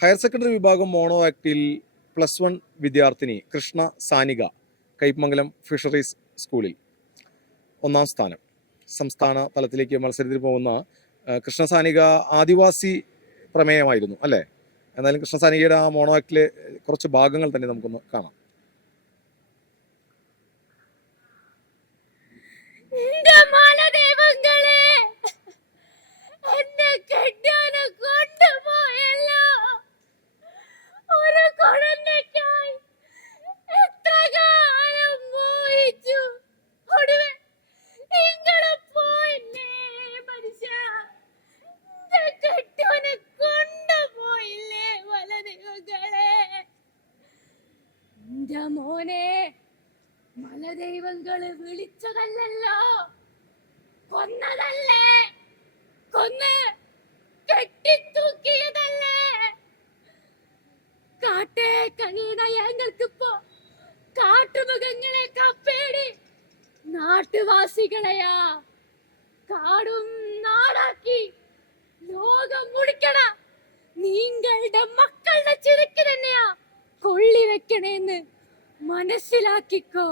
Higher secondary വിഭാഗം mono ആക്ടിൽ +1 വിദ്യാർത്ഥിനി Krishna സാനിക Kaipamangalam fisheries സ്കൂളിൽ 1ാം സ്ഥാനം. സംസ്ഥാന തലത്തിലേക്ക് മത്സരത്തിൽ പോകുന്ന കൃഷ്ണ സാനിക ആദിവാസി പ്രമേയമായിരുന്നു അല്ലേ? എന്നാലും കൃഷ്ണ സാനികയുടെ ആ മോണോ ആക്ടിലെ കുറച്ച് ഭാഗങ്ങൾ തന്നെ നമുക്കൊന്ന് കാണാം. മോനെ, മലദൈവങ്ങള് വിളിച്ചതല്ലോ, കൊന്നതല്ലേ, കൊന്ന് കെട്ടിത്തൂക്കിയതല്ലേ. കാട്ടേ കഴിയണ ഞങ്ങൾക്കിപ്പോ കാട്ടുമൃഗങ്ങളെ പേടി, നാട്ടുവാസികളെയാ കാടും നാടാക്കി ലോകം മുടിക്കണ നിങ്ങളുടെ മക്കളുടെ ചിരക്ക് തന്നെയാ കൊള്ളി വെക്കണേന്ന് മനസ്സിലാക്കിക്കോ.